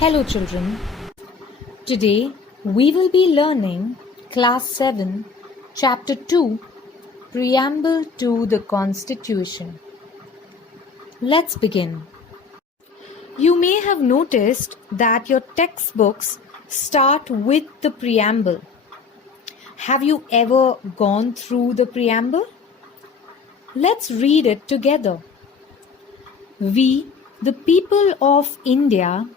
Hello children, today we will be learning Class 7, Chapter 2, Preamble to the Constitution. Let's begin. You may have noticed that your textbooks start with the preamble. Have you ever gone through the preamble? Let's read it together. We, the people of India,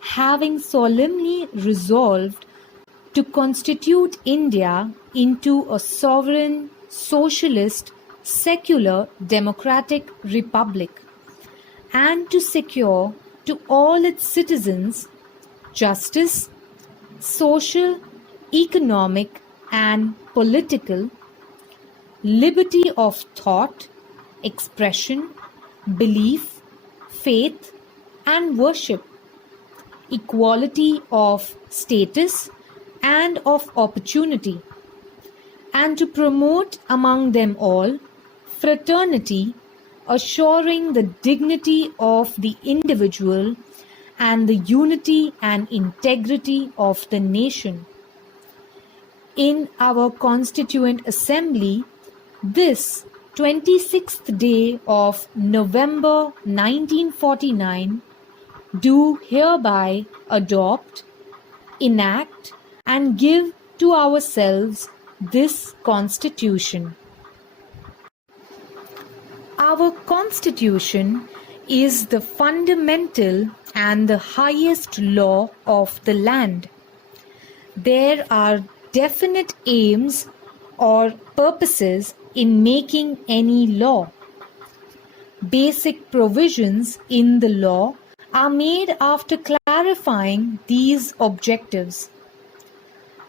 having solemnly resolved to constitute India into a sovereign, socialist, secular, democratic republic, and to secure to all its citizens justice, social, economic, and political, liberty of thought, expression, belief, faith, and worship, equality of status and of opportunity, and to promote among them all fraternity, assuring the dignity of the individual and the unity and integrity of the nation. In our Constituent Assembly, this 26th day of November 1949, do hereby adopt, enact, and give to ourselves this Constitution. Our Constitution is the fundamental and the highest law of the land. There are definite aims or purposes in making any law. Basic provisions in the law are made after clarifying these objectives.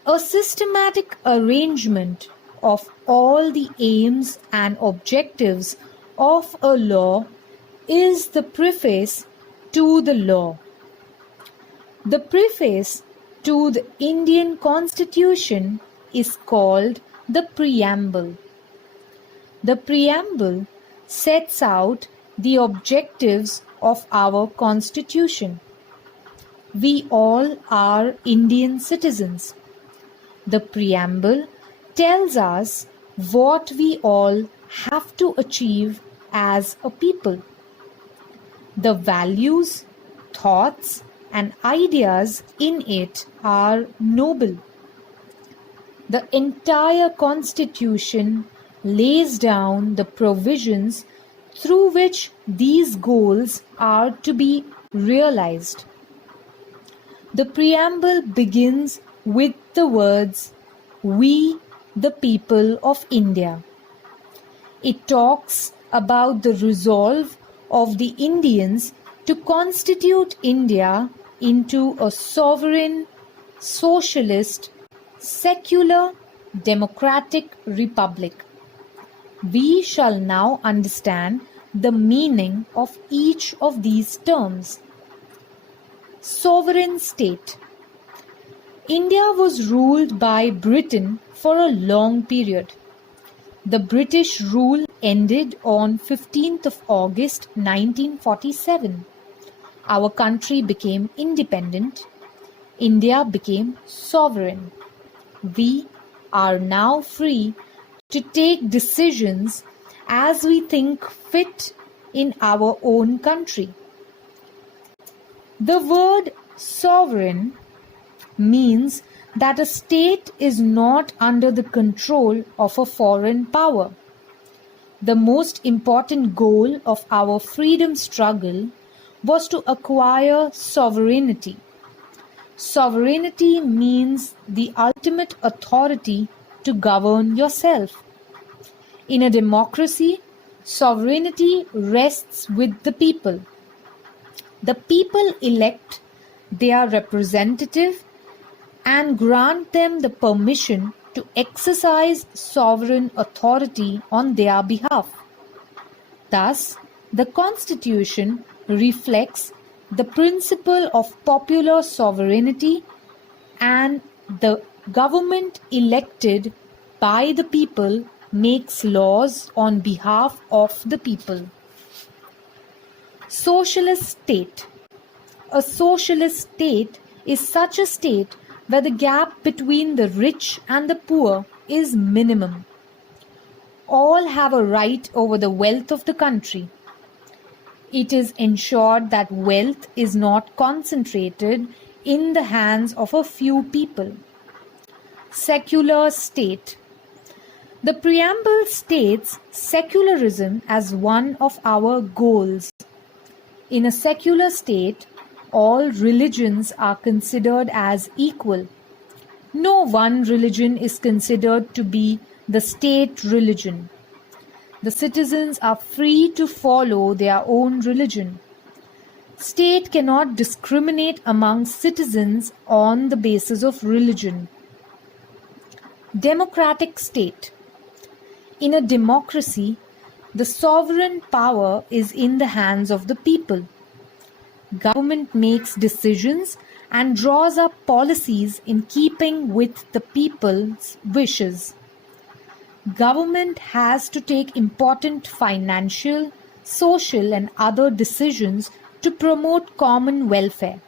A systematic arrangement of all the aims and objectives of a law is the preface to the law. The preface to the Indian Constitution is called the Preamble. The Preamble sets out the objectives of our Constitution. We all are Indian citizens. The Preamble tells us what we all have to achieve as a people. The values, thoughts, and ideas in it are noble. The entire Constitution lays down the provisions through which these goals are to be realized. The preamble begins with the words, "We, the people of India." It talks about the resolve of the Indians to constitute India into a sovereign, socialist, secular, democratic republic. We shall now understand the meaning of each of these terms. Sovereign state. India was ruled by Britain for a long period. The British rule ended on 15th of August 1947. Our country became independent. India became sovereign. We are now free to take decisions as we think fit in our own country. The word sovereign means that a state is not under the control of a foreign power. The most important goal of our freedom struggle was to acquire sovereignty. Sovereignty means the ultimate authority to govern yourself. In a democracy, sovereignty rests with the people. The people elect their representative and grant them the permission to exercise sovereign authority on their behalf. Thus, the Constitution reflects the principle of popular sovereignty, and the government elected by the people makes laws on behalf of the people. Socialist state. A socialist state is such a state where the gap between the rich and the poor is minimum. All have a right over the wealth of the country. It is ensured that wealth is not concentrated in the hands of a few people. Secular state. The preamble states secularism as one of our goals. In a secular state, all religions are considered as equal. No one religion is considered to be the state religion. The citizens are free to follow their own religion. State cannot discriminate among citizens on the basis of religion. Democratic state. In a democracy, the sovereign power is in the hands of the people. Government makes decisions and draws up policies in keeping with the people's wishes. Government has to take important financial, social and other decisions to promote common welfare.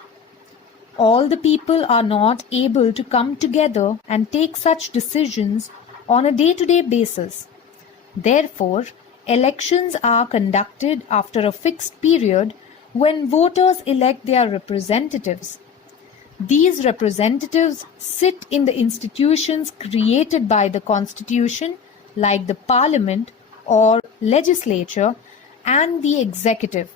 All the people are not able to come together and take such decisions on a day-to-day basis. Therefore, elections are conducted after a fixed period when voters elect their representatives. These representatives sit in the institutions created by the Constitution, like the Parliament or Legislature and the Executive.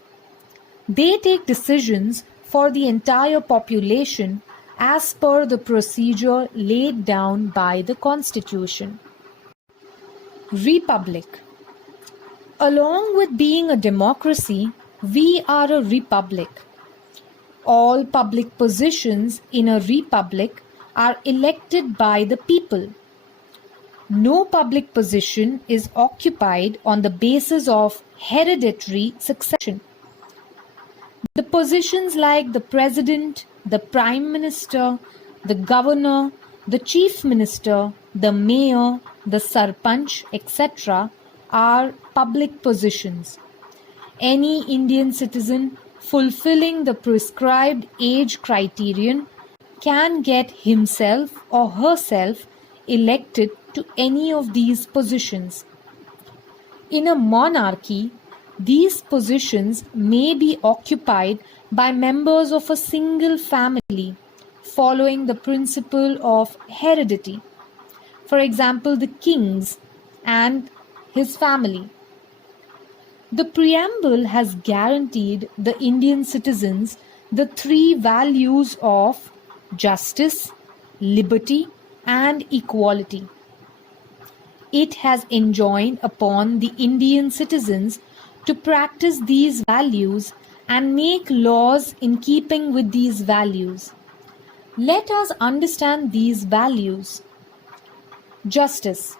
They take decisions for the entire population as per the procedure laid down by the Constitution. Republic. Along with being a democracy, we are a republic. All public positions in a republic are elected by the people. No public position is occupied on the basis of hereditary succession. The positions like the president, the prime minister, the governor, the chief minister, the mayor, the sarpanch, etc. are public positions. Any Indian citizen fulfilling the prescribed age criterion can get himself or herself elected to any of these positions. In a monarchy, these positions may be occupied by members of a single family following the principle of heredity. For example, the kings and his family. The preamble has guaranteed the Indian citizens the three values of justice, liberty, and equality. It has enjoined upon the Indian citizens to practice these values and make laws in keeping with these values. Let us understand these values. Justice.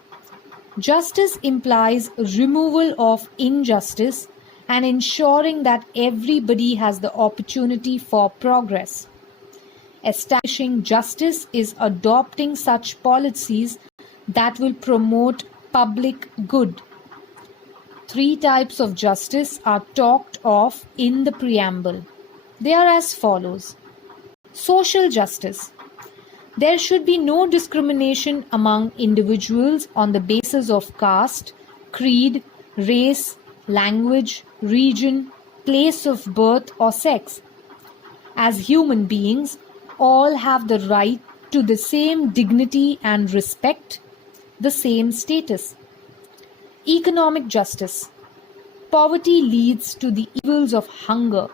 Justice implies removal of injustice and ensuring that everybody has the opportunity for progress. Establishing justice is adopting such policies that will promote public good. Three types of justice are talked of in the preamble. They are as follows. Social justice. There should be no discrimination among individuals on the basis of caste, creed, race, language, region, place of birth or sex. As human beings, all have the right to the same dignity and respect, the same status. Economic justice. Poverty leads to the evils of hunger,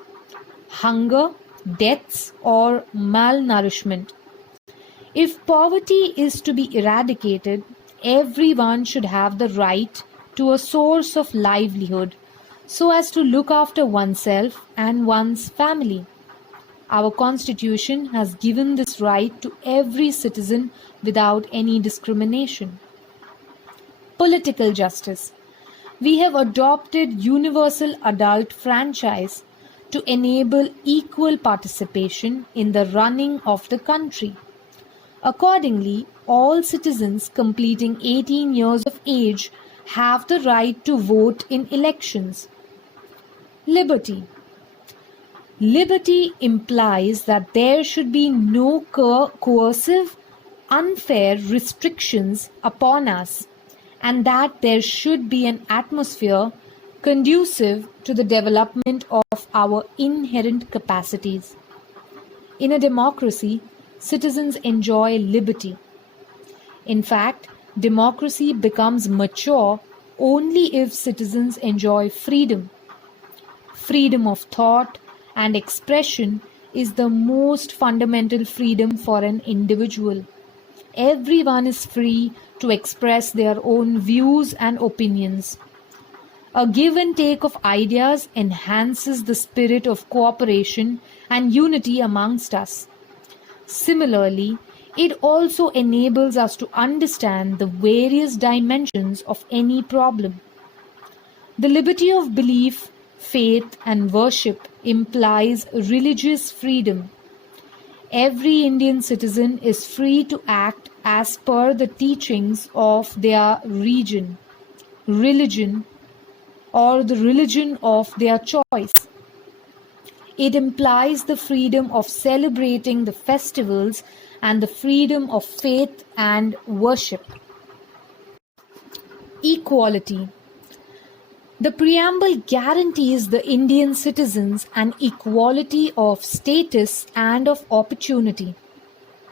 deaths, or malnourishment. If poverty is to be eradicated, everyone should have the right to a source of livelihood so as to look after oneself and one's family. Our Constitution has given this right to every citizen without any discrimination. Political justice. We have adopted universal adult franchise to enable equal participation in the running of the country. Accordingly, all citizens completing 18 years of age have the right to vote in elections. Liberty. Liberty implies that there should be no coercive, unfair restrictions upon us, and that there should be an atmosphere conducive to the development of our inherent capacities. In a democracy, citizens enjoy liberty. In fact, democracy becomes mature only if citizens enjoy freedom. Freedom of thought and expression is the most fundamental freedom for an individual. Everyone is free to express their own views and opinions. A give and take of ideas enhances the spirit of cooperation and unity amongst us. Similarly, it also enables us to understand the various dimensions of any problem. The liberty of belief, faith, and worship implies religious freedom. Every Indian citizen is free to act as per the teachings of their religion, or the religion of their choice. It implies the freedom of celebrating the festivals and the freedom of faith and worship. Equality. The preamble guarantees the Indian citizens an equality of status and of opportunity.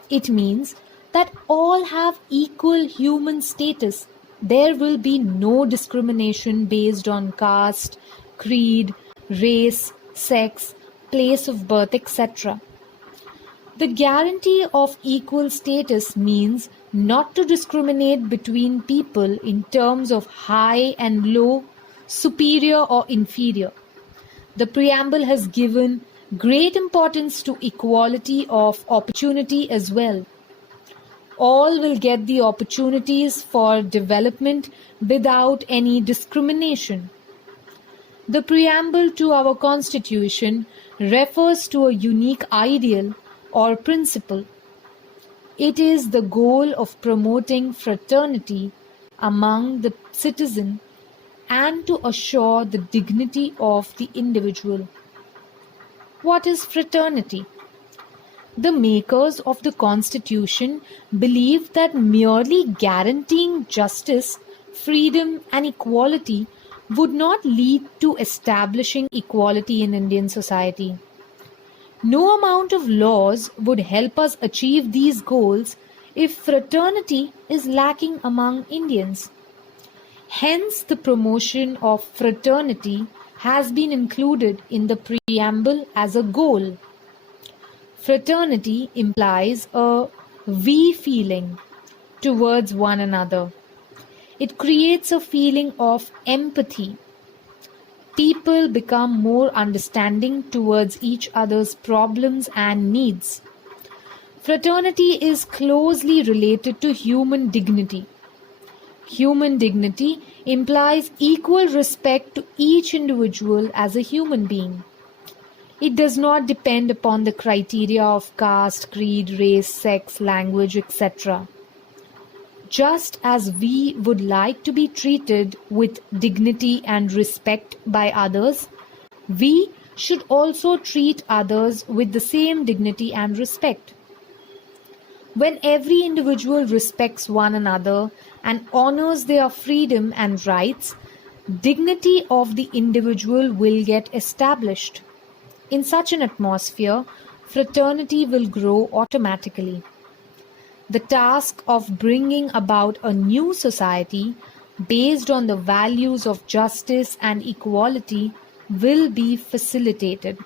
It means that all have equal human status. There will be no discrimination based on caste, creed, race, sex, place of birth, etc. The guarantee of equal status means not to discriminate between people in terms of high and low, superior or inferior. The preamble has given great importance to equality of opportunity as well. All will get the opportunities for development without any discrimination. The preamble to our Constitution refers to a unique ideal or principle. It is the goal of promoting fraternity among the citizen and to assure the dignity of the individual. What is fraternity? The makers of the Constitution believed that merely guaranteeing justice, freedom, and equality would not lead to establishing equality in Indian society. No amount of laws would help us achieve these goals if fraternity is lacking among Indians. Hence, the promotion of fraternity has been included in the preamble as a goal. Fraternity implies a we feeling towards one another. It creates a feeling of empathy. People become more understanding towards each other's problems and needs. Fraternity is closely related to human dignity. Human dignity implies equal respect to each individual as a human being. It does not depend upon the criteria of caste, creed, race, sex, language, etc. Just as we would like to be treated with dignity and respect by others, we should also treat others with the same dignity and respect. When every individual respects one another and honors their freedom and rights, dignity of the individual will get established. In such an atmosphere, fraternity will grow automatically. The task of bringing about a new society based on the values of justice and equality will be facilitated.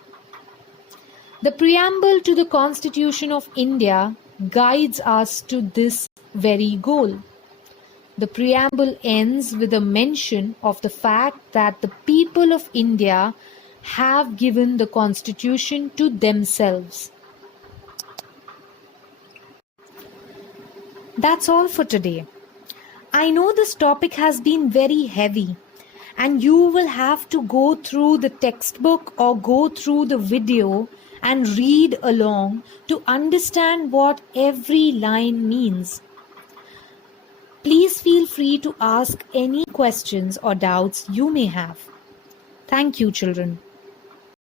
The preamble to the Constitution of India guides us to this very goal. The preamble ends with a mention of the fact that the people of India have given the Constitution to themselves. That's all for today. I know this topic has been very heavy, and you will have to go through the textbook or go through the video and read along to understand what every line means. Please feel free to ask any questions or doubts you may have. Thank you, children.